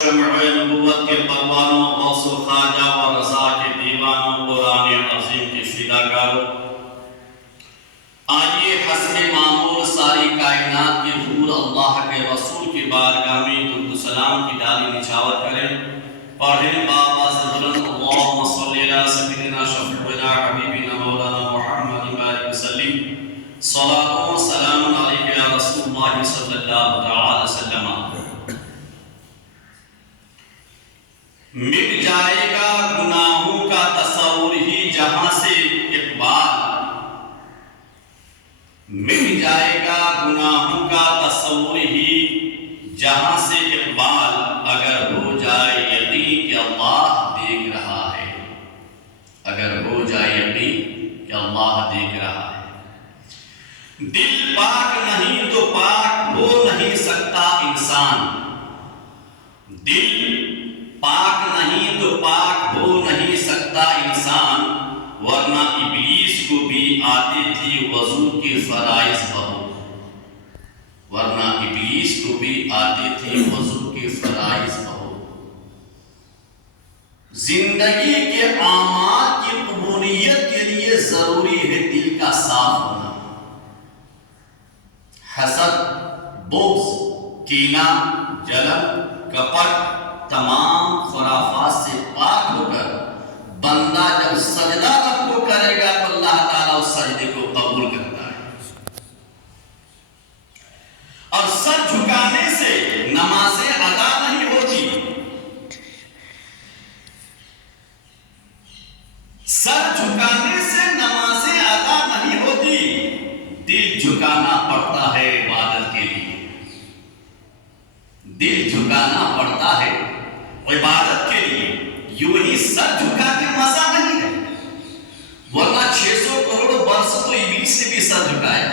شمع نبوت کے پروانوں، غوث و خواجہ و رضا کے دیوانوں، قرآن عظیم کے فداکاروں، آئیے حسب معمول ساری کائنات کے حور اللہ کے رسول کی بارگاہ میں درود و سلام کی ڈالی نچھاور کریں۔ پڑھیں بآواز بلند اللہم صلی علی سیدنا شفیعنا حبیبنا مولانا محمد بارک وسلم، صلاۃ و سلام علیک یا رسول اللہ صلی اللہ تعالی وسلم۔ مٹ جائے گا گناہوں کا تصور ہی جہاں سے اقبال، مٹ جائے گا گناہوں کا تصور ہی جہاں سے اقبال، اگر ہو جائے یقین کہ اللہ دیکھ رہا ہے، اگر ہو جائے یقین کہ اللہ دیکھ رہا ہے۔ دل پاک نہیں تو پاک ہو نہیں سکتا انسان، دل پاک نہیں تو پاک ہو نہیں سکتا انسان، ورنہ ابلیس کو بھی آتی تھی وضو کے فرائض بہت، ورنہ ابلیس کو بھی آتی تھی وضو کے فرائض بہت۔ زندگی کے اعمال کی قبولیت کے لیے ضروری ہے دل کا صاف ہونا، حسد، بغض، کینہ، جلن، کپٹ، تمام خرافات سے پاک ہو کر بندہ جب سجدہ رب کو کرے گا تو اللہ تعالیٰ اس سجدے کو قبول کرتا ہے، اور سر جھکانے سے نمازیں ادا نہیں ہوتی، سر جھکانے سے نمازیں ادا نہیں ہوتی، دل جھکانا پڑتا ہے عبادت کے لیے، دل جھکانا پڑتا ہے عبادت کے لیے، یوں ہی سر جھکا کے مزہ نہیں ہے، ورنہ 600 کروڑ برس تو ابلیس نے بھی سر جھکایا،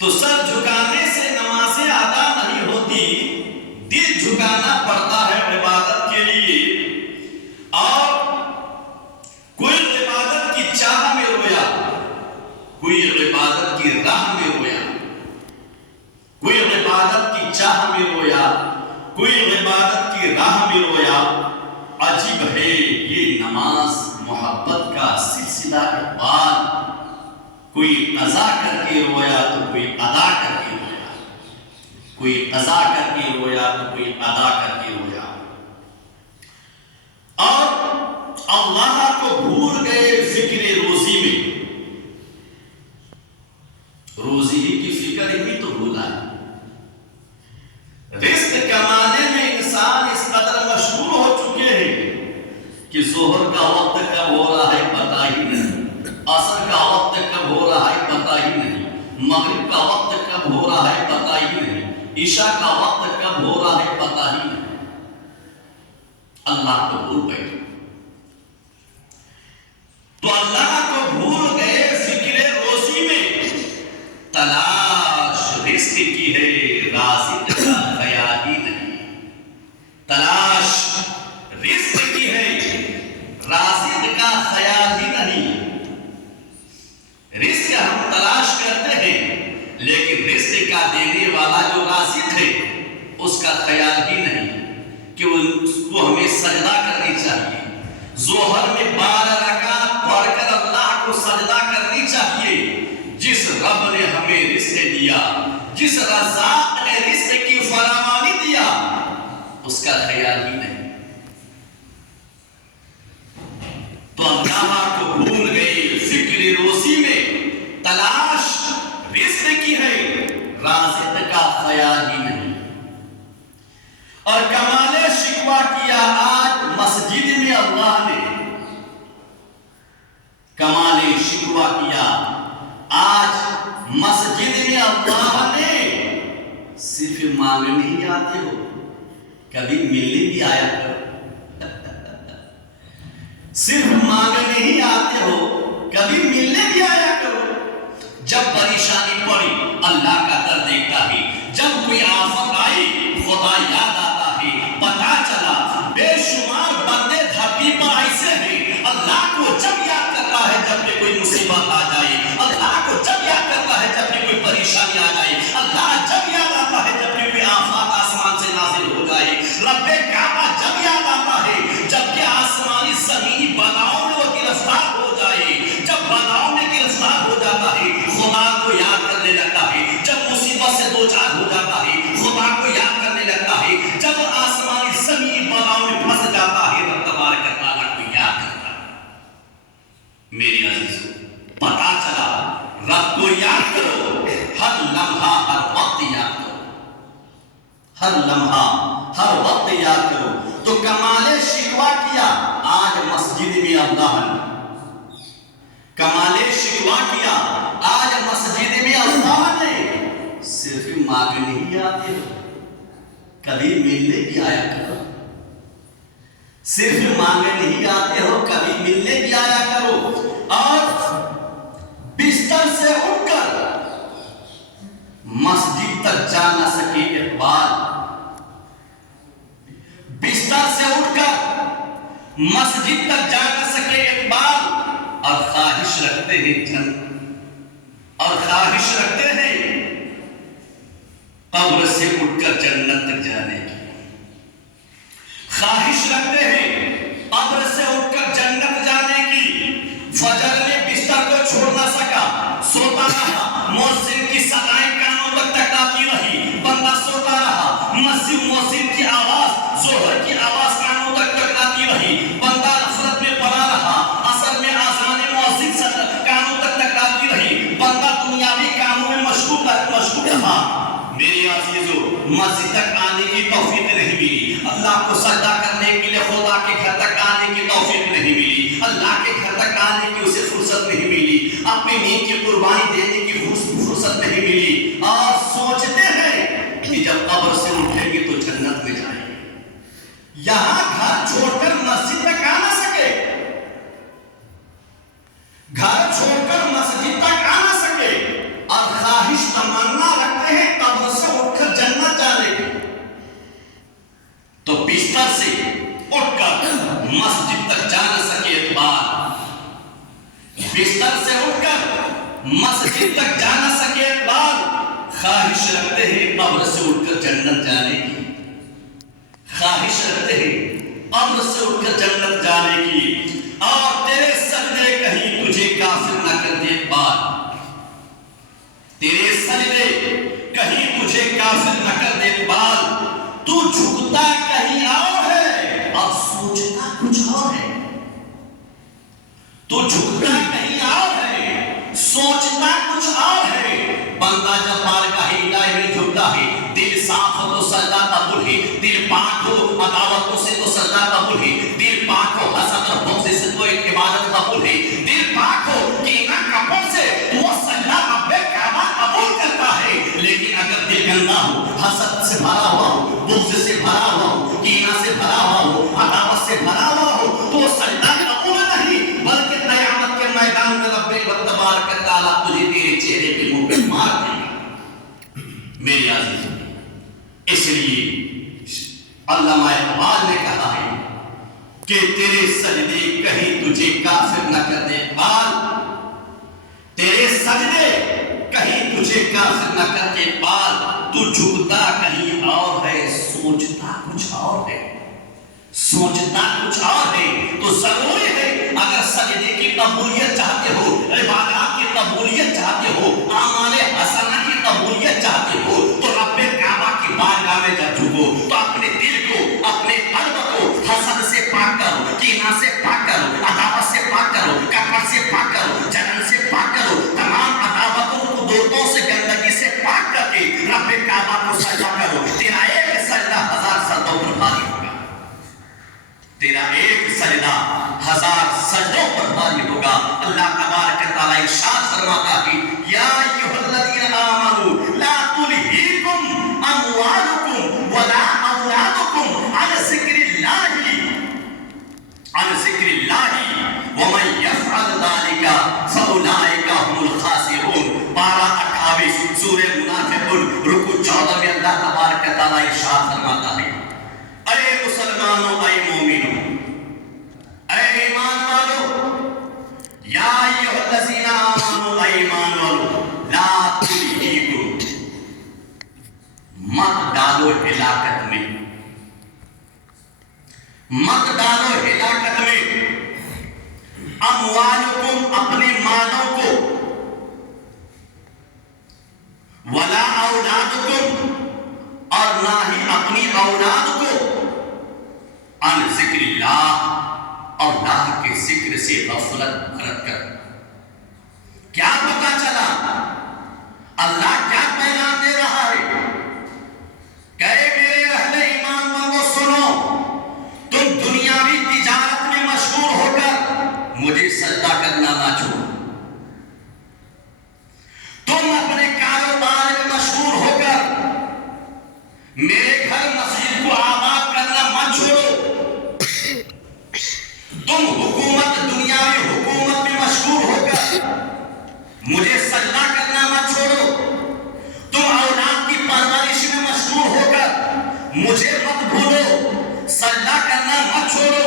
تو سر جھکانے سے نمازیں ادا نہیں ہوتی، دل جھکانا پڑتا ہے عبادت کے لیے، اور کوئی عبادت کی چاہ میں رویا، کوئی عبادت کی راہ میں رویا، کوئی عبادت کی چاہ میں رویا، کوئی عبادت کی راہ میں رویا۔ عجیب ہے یہ نماز محبت کا سلسلہ اقبال، کوئی قضا کر کے رویا تو کوئی ادا کر کے رویا، کوئی قضا کر کے رویا تو کوئی ادا کر کے رویا، اور اللہ کو بھول گئے فکر روزی میں، روزی ہی کی فکر ہی تو بھولا ہے۔ رزق کمانے میں انسان اس قدر مشغول ہو چکے ہیں کہ ظہر کا وقت کب ہو رہا ہے پتہ ہی نہیں، عصر کا وقت کب ہو رہا ہے پتہ ہی نہیں، مغرب کا وقت کب ہو رہا ہے پتہ ہی نہیں، عشاء کا وقت کب ہو رہا ہے پتہ ہی نہیں، اللہ کو بھول گئے، تو اللہ کو بھول گئے فکر روزی میں، تلاش رزق کی ہے رازق کا خیال ہی نہیں، تلاش رزق کی ہے رازق کا خیال ہی نہیں، رزق ہم تلاش کرتے ہیں لیکن رزق کا دینے والا جو رازق ہے اس کا خیال ہی نہیں کہ اس کو ہمیں سجدہ کرنی چاہیے، ظہر میں 12 رکعت پڑھ کر اللہ کو سجدہ کرنی چاہیے، جس رب نے ہمیں رزق دیا، جس رزاق نے رزق کی فراوانی دیا، اس کا خیال ہی نہیں، تو اللہ کو بھول گئے فکر روزی میں، تلاش رزق کی ہے رازق کا خیال ہی نہیں، اور کمال شکوہ کیا آج مسجد میں اللہ نے، کمال شکوہ کیا آج مسجد میں اللہ نے، صرف مانگنے ہی آتے ہو، کبھی ملنے بھی آیا کرو، صرف مانگنے ہی آتے ہو، کبھی ملنے بھی آیا کرو، جب پریشانی پڑی اللہ کا در دیکھتا ہے، جب کوئی آفت آئی خدا یاد آتا ہے، پتہ چلا بے شمار بندے دھرتی پر ایسے ہیں، اللہ کو جب یاد کرتا ہے جب کہ کوئی مصیبت آ جائے، اللہ کو جب یاد کرتا ہے جب کہ کوئی پریشانی آ جائے، اللہ جب یاد آتا دو چار ہو جاتا ہے، خدا کو یاد کرنے لگتا ہے، جب آسمانی زمین بلاؤں میں پھنس جاتا ہے رب تبارک تعالیٰ کو یاد کرتا ہے۔ میری عزیزوں، پتا چلا رب کو یاد کرو، ہر لمحہ ہر وقت یاد کرو، ہر لمحہ ہر وقت یاد کرو۔ تو کمال شکوہ کیا، آج مسجد میں اللہ نے کمال شکوہ کیا، آج مسجد میں اللہ نے صرف مانگنے ہی آتے ہو، کبھی ملنے بھی آیا کرو، صرف مانگنے ہی آتے ہو، کبھی ملنے بھی آیا کرو۔ اور بستر سے اٹھ کر مسجد تک جا نہ سکے اقبال، بستر سے اٹھ کر مسجد تک جا نہ سکے اقبال، اور خواہش رکھتے ہیں جنت، اور خواہش رکھتے ہیں قبر سے اٹھ کر جنت تک جانے کی، خواہش رکھتے ہیں قبر سے اٹھ کر جنت جانے کی۔ فجر میں بستر کو چھوڑ نہ سکا، سوتا رہا، مؤذن کی صدائیں کانوں تک ٹکراتی رہی، بندہ سوتا رہا، مؤذن کی آواز، ظہر کی آواز کانوں تک ٹکراتی رہی، بندہ غفلت میں پڑا رہا، اثر میں آذان مؤذن کانوں تک ٹکراتی رہی، بندہ دنیاوی کاموں میں مشغول رہا۔ میری عزیزو، مسجد تک آنے کی توفیق نہیں ملی، اللہ کو سجدہ کرنے کے لیے خدا کے گھر تک آنے کی توفیق نہیں ملی، اللہ کے گھر تک آنے کی اسے فرصت نہیں ملی، اپنی نیند کی قربانی دینے کی فرصت نہیں ملی، اور سوچتے ہیں کہ جب قبر سے اٹھیں گے تو جنت میں جائیں گے۔ یہاں گھر چھوڑ کر مسجد تک آ نہ سکے، گھر چھوڑ کر مسجد تک آ نہ سکے، اور خواہش تمنا رکھتے ہیں قبر سے اٹھ کر جنت جانے کی، تو بستر سے اٹھ کر مسجد تک جا نہ سکے اقبال، بستر سے اٹھ کر مسجد تک جا نہ سکے اقبال، خواہش رکھتے ہیں قبر سے اٹھ کر جنت جانے کی، خواہش رکھتے ہیں قبر سے اٹھ کر جنت جانے کی۔ اور تیرے سجدے کہیں تجھے کافر نہ کر دے اقبال، تیرے سجدے کہیں تجھے کافر نہ کر دے اقبال، تو جھکتا کہیں اور ہے اور سوچتا کچھ اور ہے، تو جھکتا کہیں اور ہے سوچتا کچھ اور ہے۔ بندہ جب بارگاہ الہی میں جھکتا ہے، دل صاف ہو تو سجدہ قبول ہے، دل پاک ہو عداوتوں سے تو سجدہ قبول ہے، دل پاک ہو حسد اور بغض سے تو عبادت قبول ہے، دل پاک ہو کینہ کپٹ سے تو وہ سجدہ رب کعبہ قبول کرتا ہے۔ لیکن اگر دل گندا ہو، حسد سے بھرا ہوا ہو، بغض سے بھرا ہوا ہو، کینہ سے بھرا ہوا ہو، عداوت سے بھرا ہوا ہو، تو وہ سجدہ قبول نہیں، بلکہ قیامت کے میدان میں رب تبارک تعالیٰ تجھے تیرے چہرے پہ منہ پہ مار دے گا۔ میری عزیز، اس لیے علامہ اقبال نے کہا ہے کہ تیرے سجدے کہیں تجھے کافر نہ کر دے اقبال، تیرے سجدے کہیں تجھے کافر نہ کر دے اقبال، تو جھکتا کہیں اور ہے سوچتا کچھ اور ہے، سوچتا کچھ اور ہے۔ تو ضروری ہے اگر سجدے کی قبولیت چاہتے ہو، عبادات کی قبولیت چاہتے ہو، اعمال حسنہ کی قبولیت چاہتے ہو، تو رب کعبہ کی بارگاہ میں جب جھکو تو اپنے دل کو، اپنے قلب کو حسد سے پاک کرو، کینہ سے پاک کرو، عداوت سے پاک کرو، کپٹ سے پاک کرو، جلن سے پاک کرو، تمام عداوتوں کو دوتوں سے گندگی سے پاک کر کے رب کعبہ کو سجدہ کرو۔ تیرا ایک سجدہ 1000 سجدوں پر بھاری ہوگا، تیرا ایک سجدہ 1000 سجدوں پر بھاری ہوگا۔ اللہ تبارک تعالیٰ ارشاد فرماتا ہے، یا ایھا الذین آمنوا لا تلہیکم اموالکم ولا اولادکم عن ذکر اللہ ومن یفعل ذلک فاولئک هم الخاسرون۔ پارہ 28 سورہ منافقون رکوع 14 میں اللہ تبارک تعالیٰ ارشاد فرماتا ہے، اے مسلمانوں، اے مومنوں، اے ایمان والو، یا ایھا الذین آمنوا، اے ایمان والو، لا تلہیکم، مت ڈالو ہلاکت میں، مت ڈالو ہلاکت میں، اموالکم، اپنے مالوں کو، ولا اولادکم، اور نہ ہی اپنی اولاد کو عن ذکر اللہ، اللہ کے ذکر سے غفلت برت کر۔ کیا پتا چلا اللہ کیا پیغام دے رہا ہے؟ کہ میرے اہل ایمان بندو سنو، تم دنیاوی تجارت میں مشغول ہو کر مجھے سجدہ کرنا نہ چھوڑو، تم اپنے کاروبار میں مشغول ہو کر میرے گھر مسجد کو آباد کرنا مت چھوڑو، تم حکومت دنیاوی حکومت میں مشغول ہو کر مجھے سجدہ کرنا مت چھوڑو، تم اولاد کی پرورش میں مشغول ہو کر مجھے مت بھولو، سجدہ کرنا مت چھوڑو،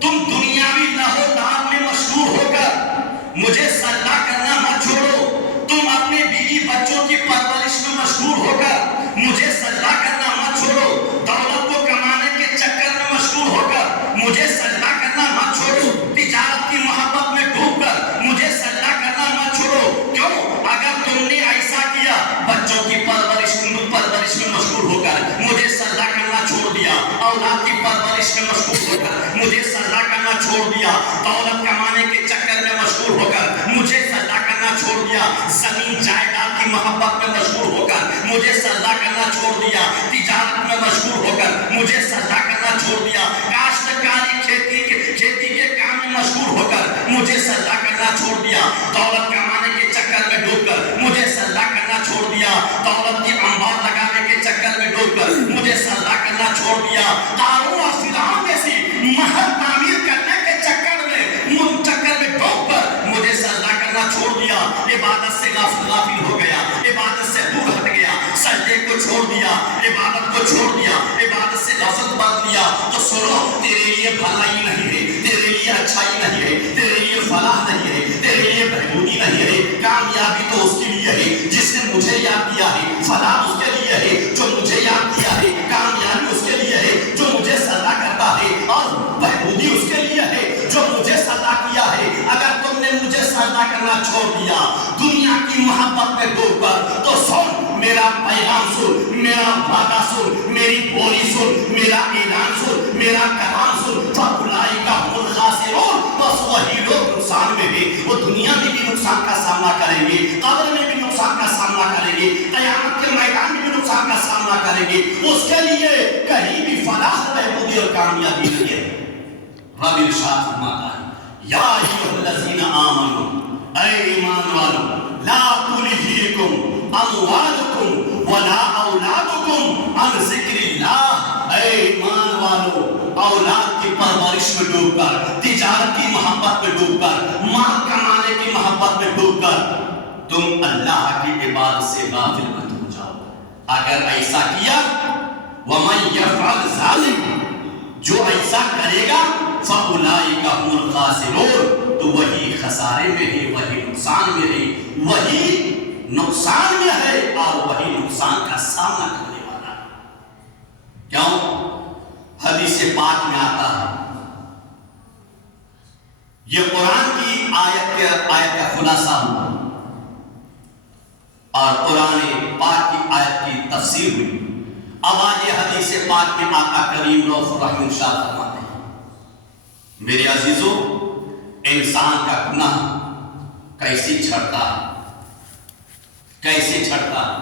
تم دنیاوی لہو لعب میں مشغول ہو کر مجھے سجدہ کرنا مت چھوڑو، تم اپنے بیوی بچوں کی پرورش میں مشغول ہو کر مجھے سجدہ کرنا مت چھوڑو، دولت کو کمانے کے چکر میں مشغول ہو کر مجھے سجدہ کرنا مت چھوڑو، تجارت کی محبت میں ڈوب کر مجھے سجدہ کرنا مت چھوڑو۔ کیوں؟ اگر تم نے ایسا کیا، بچوں کی پرورش میں مشغول ہو کر مجھے سجدہ کرنا چھوڑ دیا، اولاد کی پرورش میں مشغول ہو کر مجھے سجدہ کرنا چھوڑ دیا، دولت کمانے کے چکر میں مشغول ہو کر مجھے سجدہ کرنا چھوڑ دیا، زمین جائیداد کی محبت میں مشغول ہو کر مجھے سجدہ کرنا چھوڑ دیا، تجارت میں مشغول ہو کر مجھے سجدہ کرنا چھوڑ دیا، کاشتکاری کھیتی کے کام میں مشغول ہو کر مجھے سجدہ کرنا چھوڑ دیا، دولت کمانے کے چکر میں ڈوب کر مجھے سجدہ کرنا چھوڑ دیا، دولت کی انبار لگانے کے چکر میں ڈوب کر مجھے سجدہ کرنا چھوڑ دیا، قارون اور فرعون جیسی محل تعمیر کرنے کے چکر میں ڈوب کر مجھے سجدہ کرنا چھوڑ دیا، عبادت سے غافل ہو گیا، عبادت سے دور ہٹ گیا، سجدے کو چھوڑ دیا، عبادت کو چھوڑ دیا، عبادت سے غفلت برت لیا، تو سنو، تیرے لیے بھلائی نہیں ہے، تیرے لیے اچھائی نہیں ہے، تیرے لیے فلاح نہیں ہے، تیرے لیے بہبودی نہیں ہے، کامیابی تو اس کے لیے ہے جس نے مجھے یاد کیا ہے، فلاح اس کے لیے ہے جو مجھے یاد کیا ہے، کامیابی اس کے لیے ہے جو مجھے سجدہ کرتا ہے، اور بہبودی اس کے لیے ہے جو مجھے سجدہ کیا ہے۔ اگر تم نے مجھے سجدہ کرنا چھوڑ دیا دنیا کی محبت میں ڈوب کر، تو سن، میرا پیغام سن، میرا وعدہ سن، میری بولی سن، میرا اعلان سن، میرا کلام سن، فَأُولَٰئِکَ هُمُ الْخَاسِرُونَ، بس وہی لوگ نقصان میں ہیں، وہ دنیا میں بھی نقصان کا سامنا کریں گے، قبر میں بھی نقصان کا سامنا کریں گے، قیامت کے میدان میں بھی نقصان کا سامنا کریں گے، اس کے لیے کہیں بھی فلاح، بہبودی اور کامیابی نہیں ہے۔ رب ارشاد فرماتا ہے، یا ایھا الذین آمنوا، اے ایمان والو، لا تلہیکم اموالکم ولا اولادکم عن ذکر اللہ، اے ایمان والو، اولاد کی پرورش میں ڈوب کر، تجارت کی محبت میں ڈوب کر، مال کمانے کی محبت میں ڈوب کر تم اللہ کی عبادت سے غافل مت ہو جاؤ۔ اگر ایسا کیا، وَمَن يَفْعَلْ ذَلِكَ، جو ایسا کرے گا، فَأُولَٰئِکَ هُمُ الْخَاسِرُونَ، تو وہی خسارے میں ہے، وہی نقصان میں ہے، وہی نقصان میں ہے، اور وہی نقصان کا سامنا کرنے والا ہے۔ کیوں؟ حدیث پاک میں آتا ہے، یہ قرآن کی آیت کا خلاصہ ہوا، اور قرآن پاک کی آیت کی تفسیر ہوئی۔ اب آج یہ حدیث پاک میں آقا کریم رؤوف الرحیم ارشاد فرماتے ہیں، میرے عزیزو، انسان کا گناہ کیسے چھڑتا ہے، کیسے چھڑتا ہے؟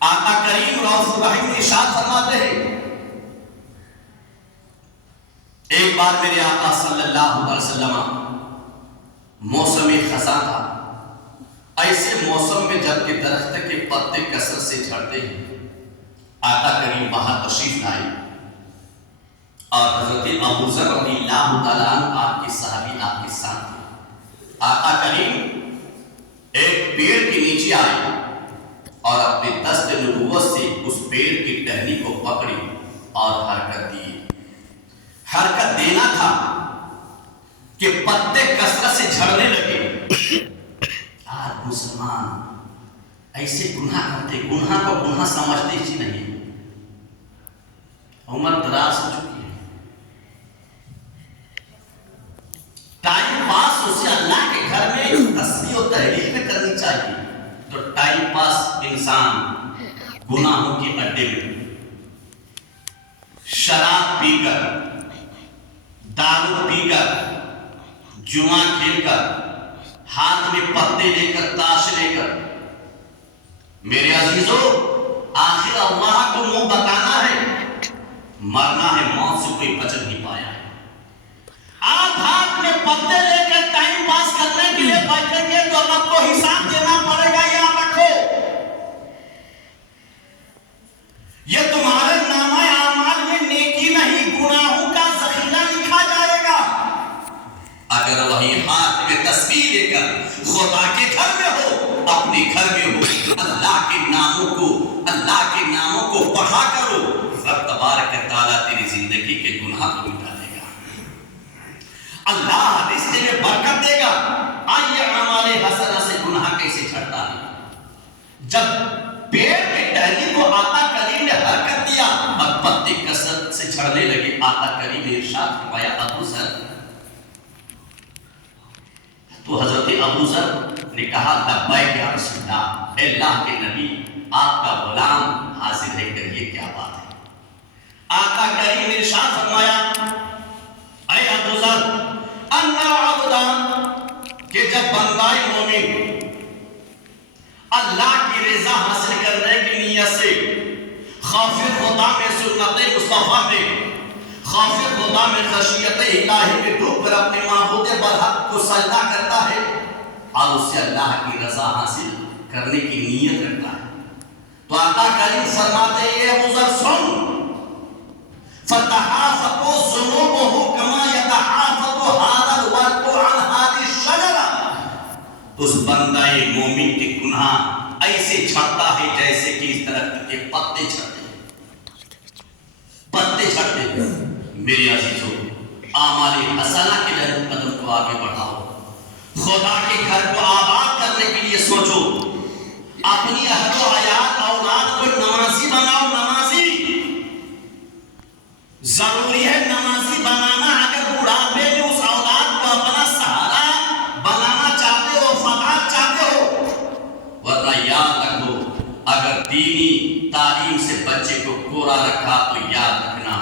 آقا کریم رؤوف الرحیم ارشاد فرماتے ہیں، ایک بار میرے آقا صلی اللہ علیہ وسلم موسم خزاں تھا، ایسے موسم میں جب کہ درخت کے پتے کثرت سے جھڑتے ہیں، آقا کریم باہر تشریف لائے، اور حضرت ابو ذر رضی اللہ تعالیٰ عنہ آپ کے صحابی آپ کے ساتھ تھے۔ آقا کریم ایک پیڑ کے نیچے آئے اور اپنے دست نبوت سے اس پیڑ کی ٹہنی کو پکڑی اور حرکت دی۔ حرکت دینا تھا کہ پتے کثرت سے جھڑنے لگے۔ آج مسلمان ایسے گناہ کرتے، گناہ کو گناہ سمجھتے ہی نہیں، عمر دراز ہو چکی ہے، ٹائم پاس اسے اللہ کے گھر میں تسبیح و تحلیل میں کرنی چاہیے، تو ٹائم پاس انسان گناہوں کے اڈے میں شراب پی کر، دارو پی کر، جوا کھیل کر، ہاتھ میں پتے لے کر، تاش لے کر، میرے عزیزو آخر اللہ کو منہ بتانا ہے، مرنا ہے، موت سے کوئی بچ نہیں پایا ہے۔ آپ ہاتھ میں پتے لے کر ٹائم پاس کرنے کے لیے بیٹھیں گے تو رب کو حساب دینا پڑے گا، یاد رکھو۔ یہ تمہارے نامہ اعمال میں نیکی نہیں، گناہوں کا ذخیرہ لکھا جائے گا۔ اگر وہی ہاتھ میں تسبیح لے کر خدا کے گھر میں ہو، اپنے گھر میں ہو، اللہ کے ناموں کو پڑھا کرو، رب تبارک و تعالیٰ تیری زندگی کے گناہ کو مٹا دے گا، اللہ رزق میں برکت دے گا۔ آئیے اعمال حسنہ سے گناہ کیسے چھڑتا ہے؟ جب پیڑ کے ٹہنی کو آقا کریم نے حرکت دیا اور پتے کثرت سے جھڑنے لگے، آقا کریم نے ارشاد فرمایا ابو ذر، تو حضرت ابو ذر نے کہا لبیک یا رسول اللہ، اے اللہ کے نبی آپ کا غلام حاضر ہے، کہیے کیا بات ہے؟ آقا کریم نے ارشاد فرمایا اے ابو ذر انا عبدان، کہ جب بندہ مومن اللہ کی رضا حاصل کرنے کی نیت سے خوف خدا میں، سنت مصطفیٰ میں، خوف خدا میں، خشیت الہی میں ڈوب کر اپنے معبود برحق کو سجدہ کرتا ہے اور اس سے اللہ کی رضا حاصل کرنے کی نیت رکھتا ہے، تو آقا کریم فرماتے ہیں اے ابو ذر سن، فتحافظوا ذنوبه كما يتحافظ هذا الورق عن هذه الشجرة، اس بندہ مومن کے گناہ ایسے جھڑتا ہے جیسے کہ اس درخت کے پتے جھڑتے ہیں، پتے جھڑتے ہیں۔ میرے عزیزو اعمال حسنہ کے قدم کو آگے بڑھاؤ، خدا کے گھر کو آباد کرنے کے لیے سوچو، اپنی اہل و عیال اولاد کو نمازی بناؤ، نمازی ضروری ہے، نمازی بنانا۔ اگر بڑھاپے میں اس اولاد کو اپنا سہارا بنانا چاہتے ہو، وفادار چاہتے ہو، ورنہ یاد رکھو اگر دینی تعلیم سے بچے کو کوڑا رکھا تو یاد رکھنا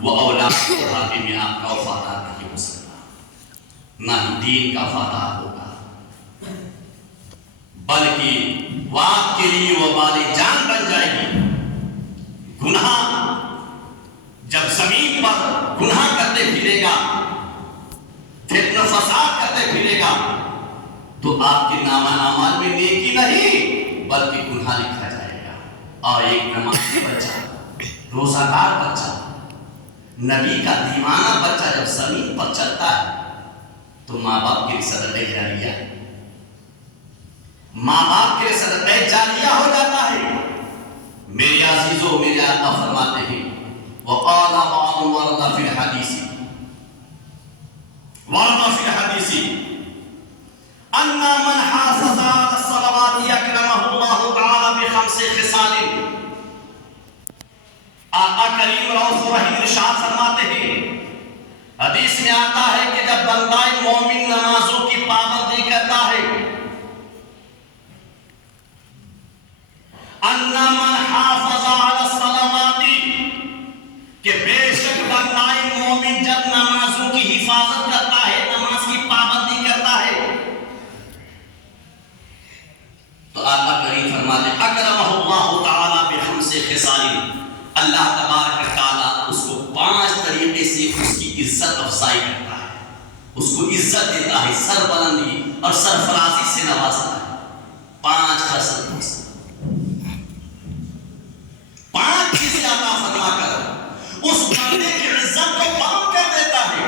وہ اولاد بڑھاپے میں آپ کا وفادار نہیں ہو سکتا، نہ ہی دین کا وفادار ہوگا، بلکہ وہ آپ کے لیے وبال جان بن جائے گی۔ گناہ جب زمین پر گناہ کرتے پھرے گا، فتنہ فساد کرتے پھرے گا، تو آپ کے نامہ اعمال میں نیکی نہیں بلکہ گناہ لکھا جائے گا۔ اور ایک نمازی بچہ، روزہ دار بچہ، نبی کا دیوانہ بچہ جب زمین پر چلتا ہے تو ماں باپ کے لیے صدقہ جاریہ، ماں باپ کے لیے صدقہ جاریہ ہو جاتا ہے۔ میرے عزیزو، میرے آقا فرماتے ہیں وقال بعض ورد في الحديث أن من حافظ على الصلوات أكرمه الله تعالى بخمس خصال۔ آقا کریم رؤوف رحیم ارشاد فرماتے ہیں، حدیث میں آتا ہے کہ جب بندہ مومن نمازوں کی پابندی کرتا ہے، أن من حافظ على الصلوات، کہ بے شک بندہ مومن جب نمازوں کی حفاظت کرتا ہے، نماز کی پابندی کرتا ہے، تو آقا کریم فرماتے اکرمہ اللہ تعالی بخمس خصال، اللہ تبارک و تعالی اس کو 5 طریقے سے اس کی عزت افزائی کرتا ہے، اس کو عزت دیتا ہے، سربلندی اور سرفرازی سے نوازتا ہے۔ 5 خصلتوں سے، 5 چیزیں عطا فرما کر اس بندے کی عزت کو بلند کر دیتا ہے،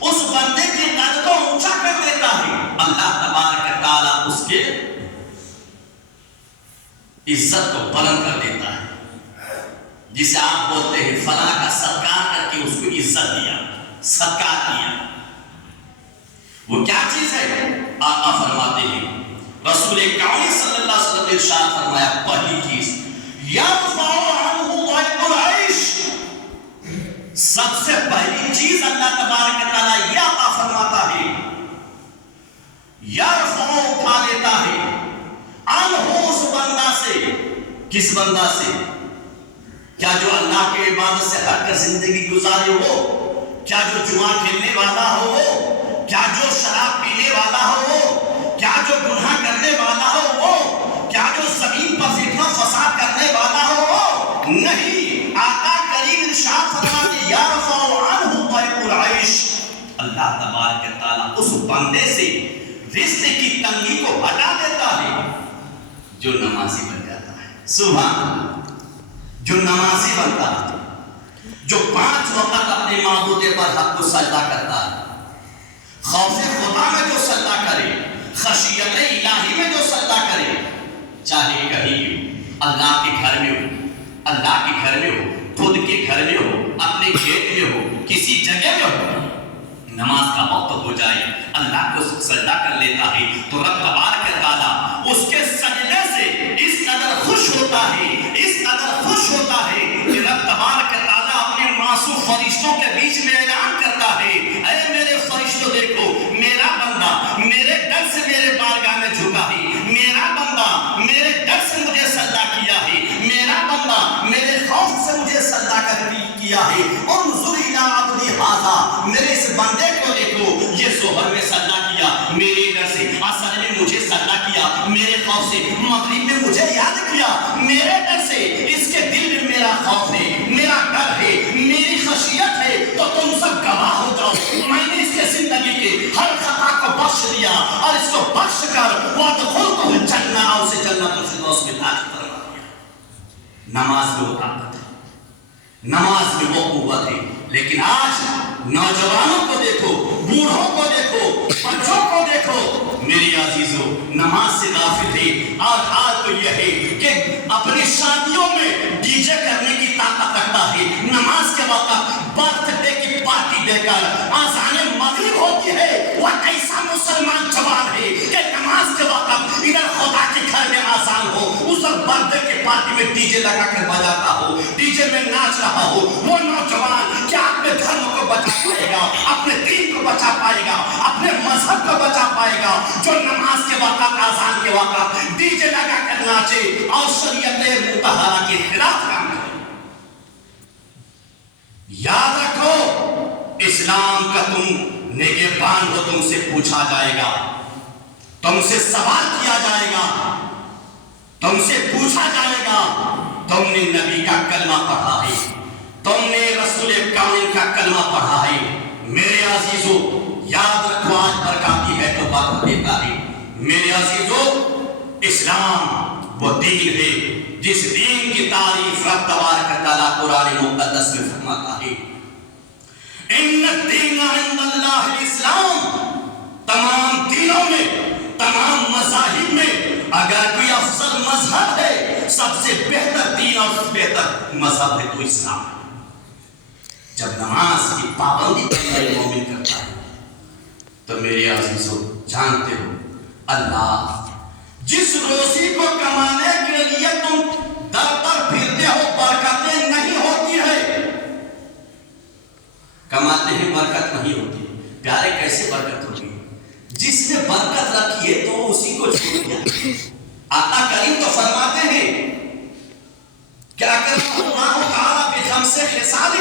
اس بندے کی قدر کو اونچا کر دیتا ہے۔ اللہ تبارک و تعالیٰ اس کے عزت کو بلند کر دیتا ہے، جسے آپ بولتے ہیں فلاں کا سرکار کر کے اس کو عزت دیا، سرکار کیا۔ وہ کیا چیز ہے؟ آقا فرماتے ہیں، رسول کریم صلی اللہ علیہ وسلم نے ارشاد فرمایا، پہلی چیز یرفع عنہ ضیق العیش، سب سے پہلی چیز اللہ تبارک و تعالیٰ یہ عطا فرماتا ہے، یرفع اٹھا لیتا ہے عنہ کس بندہ سے؟ کیا جو اللہ کے عبادت سے ہٹ کر زندگی گزارے ہو؟ کیا جو جوا کھیلنے والا ہو؟ کیا جو شراب پینے والا ہو؟ کیا جو گناہ کرنے والا ہو؟ کیا جو زمین پر فتنہ فساد کرنے والا ہو؟ نہیں، آقا کریم ارشاد فرماتے یرفع عنہ ضیق العیش، اللہ تبارک و تعالیٰ اس بندے سے رزق کی تنگی کو ہٹا دیتا ہے جو نمازی بن جاتا ہے۔ سبحان اللہ، جو نمازی بنتا ہے، جو 5 وقت اپنے معبود پر حق کو سجدہ کرتا ہے، خوف خدا میں جو سجدہ کرے، خشیت الہی میں جو سجدہ کرے، چاہے کہیں بھی ہو، اللہ کے گھر میں ہو، اللہ کے گھر میں ہو، خود کے گھر میں ہو، اپنے کھیت میں ہو، کسی جگہ میں ہو، نماز کا وقت ہو جائے اللہ کو سجدہ کر لیتا ہے تو رب تبارک و تعالیٰ اس کے سجدے سے اس قدر خوش ہوتا ہے، اس قدر خوش ہوتا ہے کہ رب تبارک و تعالیٰ اپنے معصوم فرشتوں کے بیچ میں اعلان کرتا ہے، اے میرے فرشتوں دیکھو، میرا بندہ میرے ڈر سے میرے بارگاہ میں جھکا ہے، میرا بندہ میرے ڈر سے مجھے سجدہ کیا ہے، میرا بندہ میرے خوف سے مجھے سجدہ کیا ہے، انظر الی عبدی ھذا، میرے اس بندے کو دیکھو، یہ ظہر میں سجدہ کیا میرے ڈر سے، عصر میں مجھے سجدہ کیا میرے خوف سے، مغرب میں مجھے یاد کیا میرے ڈر سے، اس کے دل میں میرا خوف ہے، میرا ڈر ہے، میری خشیت ہے، تو تم سب گواہ ہو جاؤ، میں نے اس کے زندگی کے ہر خطا کو بخش دیا اور اس کو بخش کر وادخلتہ الجنہ، اسے جنت الفردوس میں داخل کروا دیا۔ نماز میں وہ طاقت ہے، نماز میں وہ قوت ہے، لیکن آج نوجوانوں کو دیکھو، بوڑھوں کو دیکھو، بچوں کو دیکھو، میری عزیزوں نماز سے غافل ہے، اور حال تو یہ ہے کہ اپنی شادیوں میں ڈی جے کرنے کی طاقت رکھتا ہے، نماز کے وقت برتھ ڈے کی پارٹی دے کر آذان مغرب ہوتی ہے، وہ ایسا مسلمان جوان ہے کہ نماز کے وقت ادھر خدا کے گھر میں آذان ہو، اس برتھ ڈے کی پارٹی میں ڈی جے لگا کر بجاتا ہو، ڈی جے میں ناچ رہا ہو، وہ نوجوان کیا اپنے دھرم کو بچا پائے گا، اپنے دین کو بچا پائے گا، اپنے مذہب کو بچا پائے گا؟ جو نماز کے وقت آذان کے وقت ڈی جے لگا کر ناچے اور شریعت مطہرہ کے خلاف کام کرے۔ یاد رکھو اسلام کا تم نگہبان ہو، تم سے پوچھا جائے گا، تم سے سوال کیا جائے گا، تم سے پوچھا جائے گا تم نے نبی کا کلمہ پڑھا ہے، تم نے رسول کامل کا کلمہ پڑھا ہے۔ میرے عزیزو یاد رکھو آج برکاتی ہے تو برکت دیتا ہے۔ میرے عزیزو اسلام وہ دین ہے جس دین کی تعریف رب تبارک و تعالیٰ قرآن مقدس میں فرماتا ہے، ان الدین عند اللہ الاسلام، تمام دینوں میں، تمام مذاہب میں اگر کوئی افضل مذہب ہے، سب سے بہتر دین اور بہتر مذہب ہے تو اسلام ہے۔ جب نماز کی پابندی کرنے مومن کرتا ہے تو میرے عزیزو جانتے ہو اللہ جس روزی کو کمانے کے لیے تم در در پھرتے ہو برکتیں نہیں ہوتی ہے، کماتے ہیں برکت نہیں ہوتی، پیارے کیسے برکت ہوگی؟ جس نے برکت رکھی ہے تو اسی کو چھوڑ دیا۔ آقا کریم تو فرماتے ہیں کیا کرنا اللہ تعالیٰ بخمس خصال،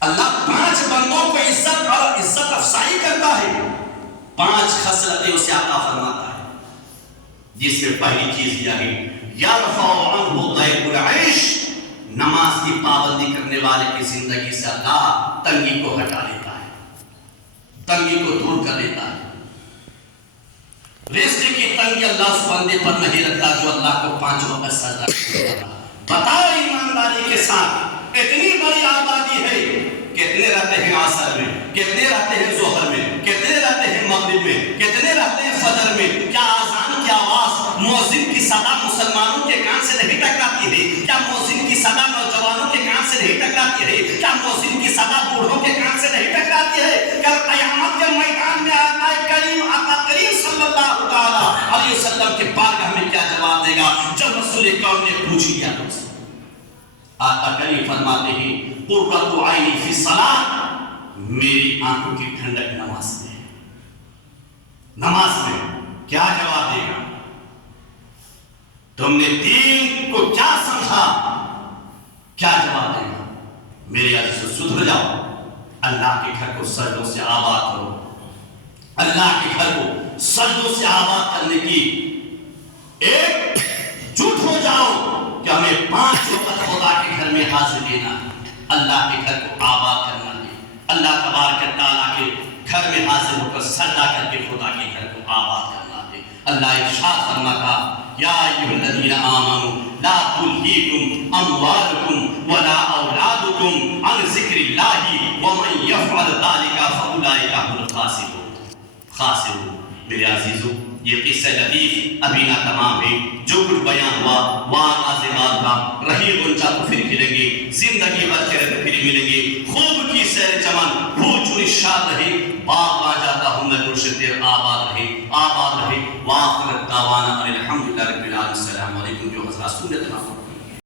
اللہ 5 بندوں کو عزت اور عزت افزائی کرتا ہے، 5 خصلتیں اسے عطا فرماتا ہے، جس میں پہلی چیز یہ ہے یرفع عنہ ضیق العیش، نماز کی پابندی کرنے والے کی زندگی سے اللہ تنگی کو ہٹا لیتا ہے، تنگی کو دور کر لیتا ہے۔ رزق کی تنگی اللہ اس بندے پر نہیں رکھتا جو اللہ کو 5 وقت سجدہ کرتا۔ بتاؤ ایمانداری کے ساتھ اتنی بڑی آبادی ہے، کتنے رہتے ہیں عصر میں، کتنے رہتے ہیں ظہر میں، کتنے رہتے ہیں مغرب میں، کتنے رہتے ہیں فجر میں؟ کیا آذان کی آواز مؤذن کی صدا مسلمانوں کے کان سے نہیں ٹکراتی ہے؟ کیا مؤذن کی صدا نوجوانوں کے کان سے نہیں ٹکراتی ہے؟ کیا مؤذن کی صدا بوڑھوں کے کان سے نہیں ٹکراتی ہے؟ کل قیامت کے میدان میں آقا کریم صلی اللہ تعالیٰ علیہ وسلم کے بارگاہ میں کیا جواب دے گا جب رسول اکرم نے پوچھ لیا تم سے؟ آقا کریم فرماتے ہیں قرۃ عینی فی الصلاۃ، میری آنکھوں کی ٹھنڈک نماز میں ہے۔ نماز میں کیا جواب دے گا؟ تم نے دین کو کیا سمجھا؟ کیا جواب دینا؟ میرے عزیزو سدھر جاؤ، اللہ کے گھر کو سجدوں سے آباد کرو۔ اللہ کے گھر کو سجدوں سے آباد کرنے کی ایک جٹ ہو جاؤ کہ ہمیں 5 وقت خدا کے گھر میں حاضر دینا ہے، اللہ کے گھر کو آباد کرنا ہے، اللہ تبارک و تعالیٰ کے گھر میں حاضر ہو کر سجدہ کر کے خدا کے گھر کو آباد کرنا ہے۔ اللہ ارشاد فرماتا یا ایھا الذین آمنوا لا تلہیکم اموالکم ولا اولادکم عن ذکر اللہ ومن یفعل ذلک فاولئک هم الخاسرون۔ میرے عزیزو، یہ قصہ لطیف ابھی نہ تمام ہے، جو کچھ بیان ہوا وہاں آزماد کا رہی گنچا تو پھر کھلیں گے، زندگی بھر چہرے تو پھر ملیں گے، خوب کی سیر چمن پھول چنی شاد رہے، باغ آ جاتا ہوں میں گلشن تیر آباد رہے، وآخر دعوانا الحمدللہ رب العالمین۔ السلام علیکم جو حضرات سنت